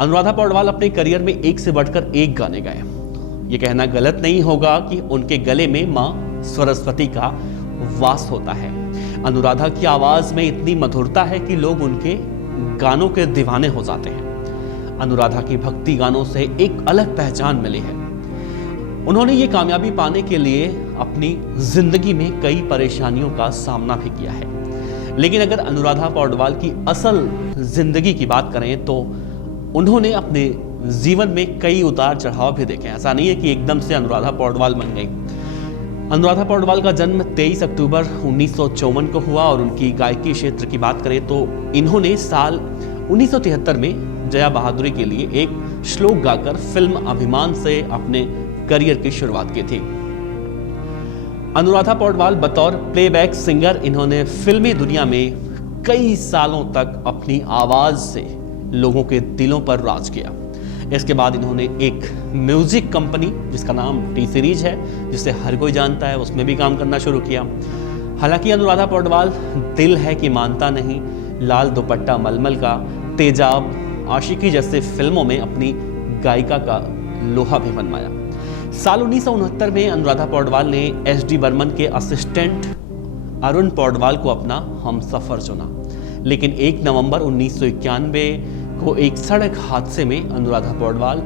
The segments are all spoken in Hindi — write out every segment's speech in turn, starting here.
अनुराधा पौडवाल अपने करियर में एक से बढ़कर एक गाने गाए। ये कहना गलत नहीं होगा कि उनके गले में मां सरस्वती का वास होता है। अनुराधा की आवाज में इतनी मधुरता है कि लोग उनके गानों के दीवाने हो जाते हैं। अनुराधा की भक्ति गानों से एक अलग पहचान मिली है। उन्होंने ये कामयाबी पाने के लिए अपनी जिंदगी में कई परेशानियों का सामना भी किया है। लेकिन अगर अनुराधा पौडवाल की असल जिंदगी की बात करें तो उन्होंने अपने जीवन में कई उतार चढ़ाव भी देखे। ऐसा नहीं है कि एकदम से अनुराधा पौडवाल बन गई। अनुराधा पौडवाल का जन्म 23 अक्टूबर 1954 को हुआ और उनकी गायकी क्षेत्र की बात करें तो इन्होंने साल 1973 में जया बहादुरी के लिए एक श्लोक गाकर फिल्म अभिमान से अपने करियर की शुरुआत की थी। अनुराधा पौडवाल बतौर प्लेबैक सिंगर इन्होंने फिल्मी दुनिया में कई सालों तक अपनी आवाज से लोगों के दिलों पर राज किया। इसके बाद इन्होंने एक म्यूजिक कंपनी जिसका नाम टी सीरीज है, जिसे हर कोई जानता है, उसमें भी काम करना शुरू किया। हालांकि अनुराधा पौडवाल दिल है कि मानता नहीं, लाल दुपट्टा मलमल का, तेजाब, आशिकी जैसे फिल्मों में अपनी गायिका का लोहा भी मनवाया। साल 1969 में अनुराधा पौडवाल ने एस.डी. बर्मन के असिस्टेंट अरुण पौडवाल को अपना हमसफर चुना। लेकिन 1 नवंबर 1991 को एक सड़क हादसे में अनुराधा पौडवाल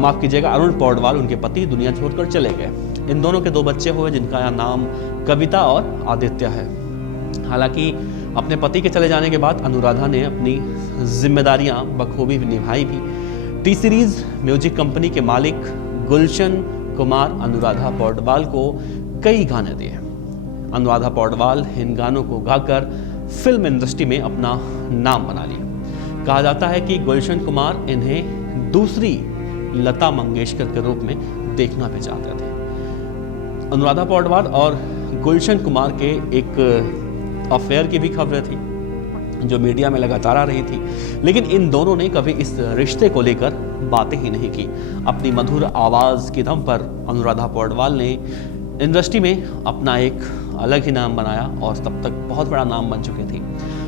माफ कीजिएगा अरुण पौडवाल उनके पति दुनिया छोड़कर चले गए। इन दोनों के 2 बच्चे हुए जिनका नाम कविता और आदित्य है। हालांकि अपने पति के चले जाने के बाद अनुराधा ने अपनी जिम्मेदारियां बखूबी निभाई भी। टी सीरीज म्यूजिक कंपनी के मालिक गुलशन कुमार अनुराधा पौडवाल को कई गाने दिए। अनुराधा पौडवाल इन गानों को गाकर फिल्म इंडस्ट्री में अपना नाम बना लिया। कहा जाता है कि गुलशन कुमार इन्हें दूसरी लता मंगेशकर के रूप में देखना भी चाहते थे। अनुराधा पौडवाल और गुलशन कुमार के एक अफेयर की भी खबरें थी जो मीडिया में लगातार आ रही थी, लेकिन इन दोनों ने कभी इस रिश्ते को लेकर बातें ही नहीं की। अपनी मधुर आवाज की दम पर अनुराधा पौडवाल ने इंडस्ट्री में अपना एक अलग ही नाम बनाया और तब तक बहुत बड़ा नाम बन चुकी थी।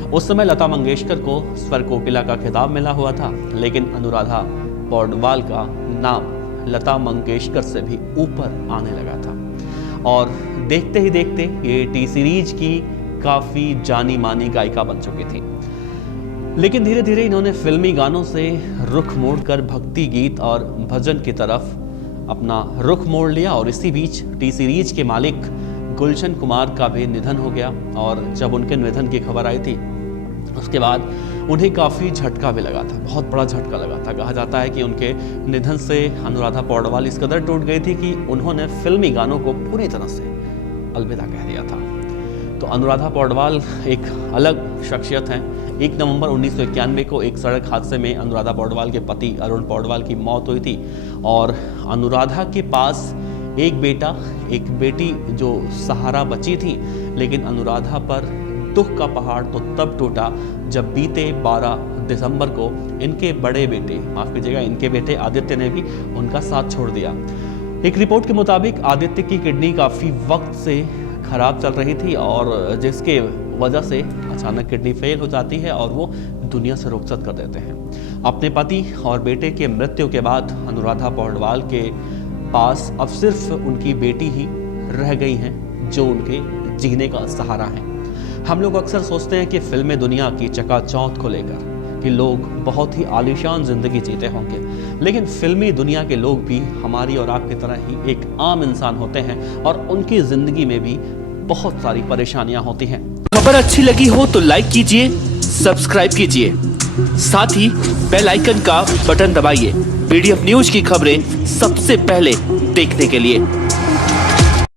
उस समय लता मंगेशकर को स्वर कोकिला का खिताब मिला हुआ था, लेकिन अनुराधा पौडवाल का नाम लता मंगेशकर से भी ऊपर आने लगा था और देखते ही देखते ये टी सीरीज की काफी जानी मानी गायिका बन चुकी थी। लेकिन धीरे धीरे इन्होंने फिल्मी गानों से रुख मोड़कर भक्ति गीत और भजन की तरफ अपना रुख मोड़ लिया और इसी बीच टी सीरीज के मालिक गुलशन कुमार का भी निधन हो गया और जब उनके निधन की खबर आई थी उसके बाद उन्हें काफ़ी झटका भी लगा था, बहुत बड़ा झटका लगा था। कहा जाता है कि उनके निधन से अनुराधा पौडवाल इस कदर टूट गई थी कि उन्होंने फिल्मी गानों को पूरी तरह से अलविदा कह दिया था। तो अनुराधा पौडवाल एक अलग शख्सियत हैं। 1 नवंबर 1991 को एक सड़क हादसे में अनुराधा पौडवाल के पति अरुण पौडवाल की मौत हुई थी और अनुराधा के पास एक बेटा एक बेटी जो सहारा बची थी। लेकिन अनुराधा पर दुख का पहाड़ तो तब टूटा जब बीते 12 दिसंबर को इनके बड़े बेटे माफ कीजिएगा इनके बेटे आदित्य ने भी उनका साथ छोड़ दिया। एक रिपोर्ट के मुताबिक आदित्य की किडनी काफ़ी वक्त से खराब चल रही थी और जिसके वजह से अचानक किडनी फेल हो जाती है और वो दुनिया से रुखसत कर देते हैं। अपने पति और बेटे के मृत्यु के बाद अनुराधा पौडवाल के पास अब सिर्फ उनकी बेटी ही रह गई हैं जो उनके जीने का सहारा है। हम लोग अक्सर सोचते हैं कि फिल्मी दुनिया की चकाचौंध को लेकर कि लोग बहुत ही आलीशान जिंदगी जीते होंगे, लेकिन फिल्मी दुनिया के लोग भी हमारी और आपकी तरह ही एक आम इंसान होते हैं और उनकी जिंदगी में भी बहुत सारी परेशानियां होती हैं। खबर अच्छी लगी हो तो लाइक कीजिए, सब्सक्राइब कीजिए, साथ ही बेल आइकन का बटन दबाइए पीडीएफ न्यूज की खबरें सबसे पहले देखने के लिए।